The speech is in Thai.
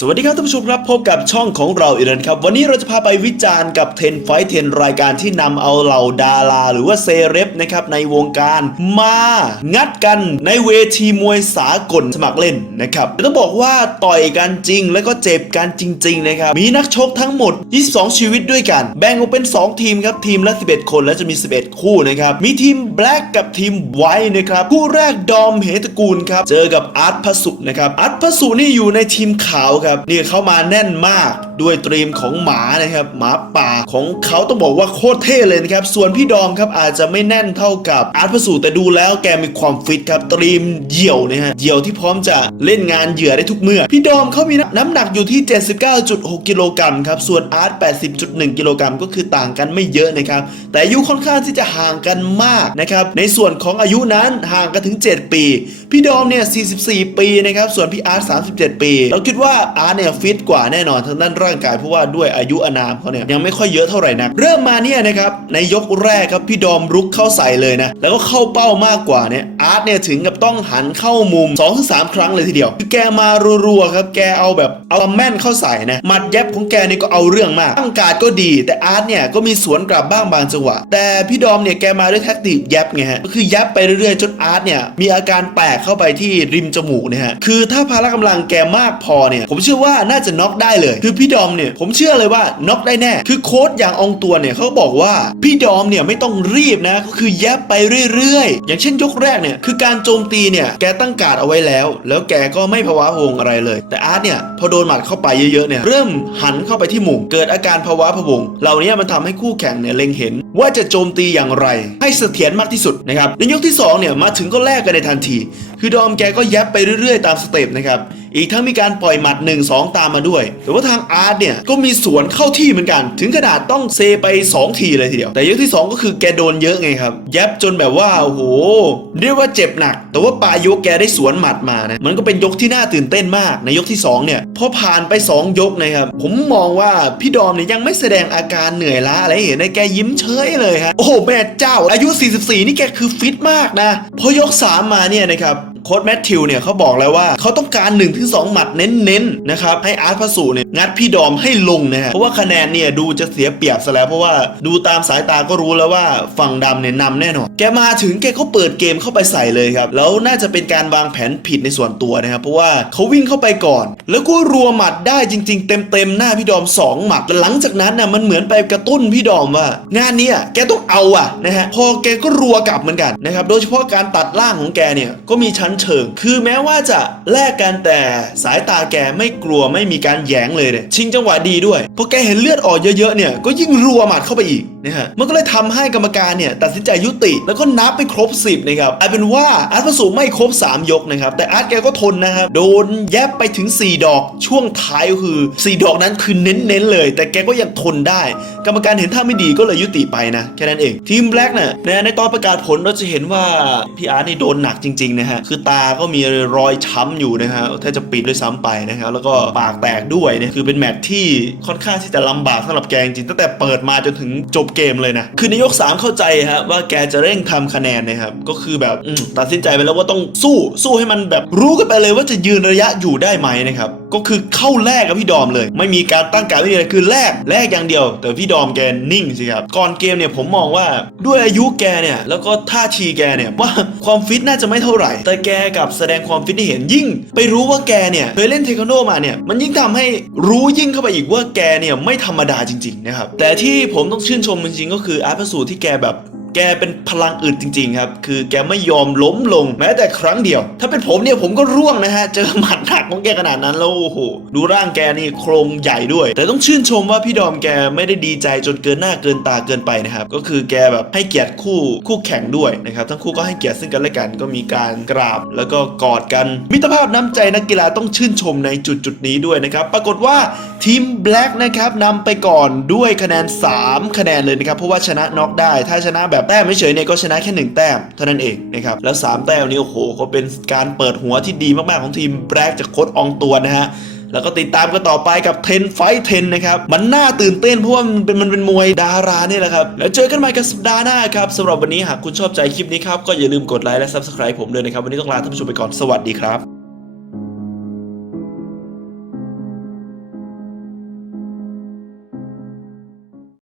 สวัสดีครับท่านผู้ชมครับพบกับช่องของเราอีกแล้วนครับ วันนี้เราจะพาไปวิจารณ์กับ10ไฟ10 รายการที่นำเอาเหล่าดารา หรือว่าเซเลบนะครับในวงการมา งัดกันในเวทีมวยสากลสมัครเล่นนะครับต้องบอกว่าต่อยกันจริงแล้วก็เจ็บกันจริง ๆ นะครับ มีนักชกทั้งหมด 22 ชีวิตด้วยกัน แบ่งออกเป็น 2 ทีมครับทีมละ 11 คนและจะมี 11 คู่นะครับมีทีมแบล็กกับทีมไวท์นะครับคู่แรกดอมเหตระกูลครับเจอกับอาร์ตพสุนะครับอาร์ตพสุนี่อยู่ในทีมขาวครับนี่เข้ามาแน่นมาก ด้วยตรีมของหมานะครับหมาป่าของเขาต้องบอกว่าโคตรเท่เลยนะครับ ส่วนพี่ดอมครับอาจจะไม่แน่นเท่ากับอาร์ตพสุแต่ดูแล้วแกมีความฟิตครับตรีมเหยี่ยวนะฮะเหยี่ยวที่พร้อมจะเล่นงานเหยื่อได้ทุกเมื่อ พี่ดอมเขามีน้ำหนักอยู่ที่ 79.6 กิโลกรัมครับส่วนอาร์ต80.1 กิโลกรัมก็คือต่างกันไม่เยอะนะครับแต่อายุค่อนข้างที่จะห่างกันมากนะครับในส่วนของอายุนั้นห่างกันถึง 7 ปี พี่ดอมเนี่ย44 ปีนะครับส่วนพี่อาร์ต37 ปี เราคิดว่าอาร์ตเนี่ยฟิตกว่าแน่นอนทางด้านรางกายเพราะว่าด้วยอายุอนามเขาเนี่ยยังไม่ค่อยเยอะเท่าไหร่นักเริ่มมาเนี่ยนะครับในยกแรกครับพี่ดอมรุกเข้าใส่เลยนะแล้วก็เข้าเป้ามากกว่าเนี่ย อาร์ตเนี่ยถึงกับต้องหันเข้ามุม2-3ครั้งเลยทีเดียว คือแกมารัวๆครับแกเอาแบบเอาแม่นเข้าใส่นะหมัดแยบของแกนี่ก็เอาเรื่องมากตั้งการดก็ดี แต่อาร์ตเนี่ยก็มีสวนกลับบ้างบางจังหวะ แต่พี่ดอมเนี่ยแกมาด้วยแท็กติกแยบไงฮะก็คือแยบไปเรื่อยๆจนอาร์ตเนี่ยมีอาการแปลกเข้าไปที่ริมจมูกเนี่ยฮะคือถ้าพละกำลังแกมากพอเนี่ยผมเชื่อว่าน่าจะน็อกได้เลย คือพี่ดอมเนี่ยผมเชื่อเลยว่าน็อกได้แน่ คือโค้ดอย่างอองตัวเนี่ยเขาบอกว่าพี่ดอมเนี่ยไม่ต้องรีบนะก็คือแยบไปเรื่อยๆ อย่างเช่นยกแรกเนี่ยคือการโจมตีเนี่ยแกตั้งการดเอาไว้แล้ว แล้วแกก็ไม่ภาวะพวงอะไรเลย แต่อาร์ตเนี่ยพอโดนหมัดเข้าไปเยอะๆเนี่ยเริ่มหันเข้าไปที่มุมเกิดอาการภาวะพวงเหล่านี้มันทำให้คู่แข่งเนี่ยเล็งเห็น ว่าจะโจมตีอย่างไร ให้เสถียรมากที่สุดนะครับในยกที่สองเนี่ยมาถึงก็แลกกันในทันที คือดอมแกก็ยับไปเรื่อยๆ ตามสเต็ปนะครับ อีกทั้งมีการปล่อยหมัด 1 2 ตามมาด้วย แต่ว่าทางอาร์ตเนี่ยก็มีสวนเข้าที่เหมือนกัน ถึงขนาดต้องเซไป 2 ทีเลยทีเดียว แต่ยกที่ 2 ก็คือแกโดนเยอะไงครับ ยับจนแบบว่าโอ้โหเรียกว่าเจ็บหนัก แต่ว่าปายกแกได้สวนหมัดมานะมันก็เป็นยกที่น่าตื่นเต้นมากในยกที่ 2 เนี่ยพอผ่านไป 2 ยกนะครับผมมองว่าพี่ดอมเนี่ยยังไม่แสดงอาการเหนื่อยล้าอะไรเห็นนแกยิ้มเฉยเลยครับโอ้โหแม่เจ้าอายุ 44 นี่แกคือฟิตมากนะพอยก 3 มาเนี่ยนะครับ โค้ดแมทธิวเนี่ยเขาบอกแล้วว่าเขาต้องการ1-2หมัดเน้นๆนะครับให้อาร์ตพระสูเนี่ยงัดพี่ดอมให้ลงนะฮะเพราะว่าคะแนนเนี่ยดูจะเสียเปรียบซะแล้วเพราะว่าดูตามสายตาก็รู้แล้วว่าฝั่งดำเนี่ยนำแน่นอนแกมาถึงแกก็เปิดเกมเข้าไปใส่เลยครับแล้วน่าจะเป็นการวางแผนผิดในส่วนตัวนะครับเพราะว่าเขาวิ่งเข้าไปก่อน แล้วก็รัวหมัดได้จริง ๆ เต็มๆหน้าพี่ดอม 2 หมัดแต่หลังจากนั้นน่ะมันเหมือนไปกระตุ้นพี่ดอมว่า งานนี้แกต้องเอาอะนะฮะพอแกก็รัวกลับเหมือนกันนะครับโดยเฉพาะการตัดล่างของแกเนี่ยก็มีชั้นเชิง คือแม้ว่าจะแลกกันแต่สายตาแกไม่กลัวไม่มีการแยงเลยเนี่ยชิงจังหวะดีด้วยพอแกเห็นเลือดออกเยอะๆเนี่ยก็ยิ่งรัวหมัดเข้าไปอีกนะฮะมันก็เลยทำให้กรรมการเนี่ยตัดสินใจยุติ แล้วก็นับไปครบ 10นะครับกลายเป็นว่าอาร์ตพระสูไม่ครบ 3 ยกนะครับแต่อาร์ตแกก็ทนนะครับโดนแยบไปถึง 4 ดอกช่วงท้ายก็คือ 4 ดอกนั้นคือเน้นๆเลย แต่แกก็ยังทนได้ กรรมการเห็นท่าไม่ดีก็เลยยุติไปนะแค่นั้นเองทีมแบล็กเนี่ยในตอนประกาศผลเราจะเห็นว่าพี่อาร์ตนี่โดนหนักจริงๆนะฮะคือตาก็มีรอยช้ำอยู่นะฮะแทบจะปิดด้วยซ้ำไปนะครับแล้วก็ปากแตกด้วยเนี่ยคือเป็นแมตช์ที่ค่อนข้างที่จะลำบากสำหรับแกจริงตั้งแต่เปิดมาจนถึงจบเกมเลยนะ คือในยก 3 เข้าใจฮะว่าแกจะเร่งทำคะแนนนะครับก็คือแบบตัดสินใจไปแล้วว่าต้องสู้สู้ให้มันแบบรู้กันไปเลยว่าจะยืนระยะอยู่ได้ไหมนะครับก็คือเข้าแรกกับพี่ดอมเลย ไม่มีการตั้งการไม่มีอะไรคือแรกแรกอย่างเดียว แต่พี่ดอมแกนิ่งสิครับก่อนเกมเนี่ยผมมองว่าด้วยอายุแกเนี่ยแล้วก็ท่าทีแกเนี่ยว่าความฟิตน่าจะไม่เท่าไหร่ แต่แกกับแสดงความฟิตให้เห็นยิ่ง ไปรู้ว่าแกเนี่ยเคยเล่นเทควันโดมาเนี่ยมันยิ่งทำให้รู้ยิ่งเข้าไปอีกว่าแกเนี่ยไม่ธรรมดาจริงๆนะครับแต่ที่ผมต้องชื่นชมจริงๆก็คืออาร์ตพสูตรที่แกแบบ แกเป็นพลังอึดจริง ๆ ครับ คือแกไม่ยอมล้มลงแม้แต่ครั้งเดียว ถ้าเป็นผมเนี่ยผมก็ร่วงนะฮะ เจอหมัดหนักของแกขนาดนั้นแล้วโอ้โหดูร่างแกนี่โครงใหญ่ด้วย แต่ต้องชื่นชมว่าพี่ดอมแกไม่ได้ดีใจจนเกินหน้าเกินตาเกินไปนะครับ ก็คือแกแบบให้เกียรติคู่คู่แข่งด้วยนะครับทั้งคู่ก็ให้เกียรติซึ่งกันและกันก็มีการกราบแล้วก็กอดกัน มิตรภาพน้ำใจนักกีฬาต้องชื่นชมในจุดจุดนี้ด้วยนะครับ ปรากฏว่าทีมแบล็กนะครับนำไปก่อนด้วยคะแนน 3 คะแนนเลยนะครับเพราะว่าชนะน็อกได้ ถ้าชนะแบบแต้มไม่เฉยเนี่ยก็ชนะแค่ 1 แต้มเท่านั้นเองนะครับแล้ว 3 แต้มนี้โอ้โหก็เป็นการเปิดหัวที่ดีมากๆของทีมแบล็กจากโค้ดอองตัวนะฮะแล้วก็ติดตามกันต่อไปกับ10ไฟ10นะครับ มันน่าตื่นเต้นเพราะว่ามันเป็นมันเป็นมวยดาราเนี่ยแหละครับ แล้วเจอกันใหม่กับสัปดาห์หน้าครับสำหรับวันนี้หากคุณชอบใจคลิปนี้ครับ ก็อย่าลืมกดไลค์และ Subscribe ผมด้วยนะครับ วันนี้ต้องลาท่านผู้ชมไปก่อนสวัสดีครับ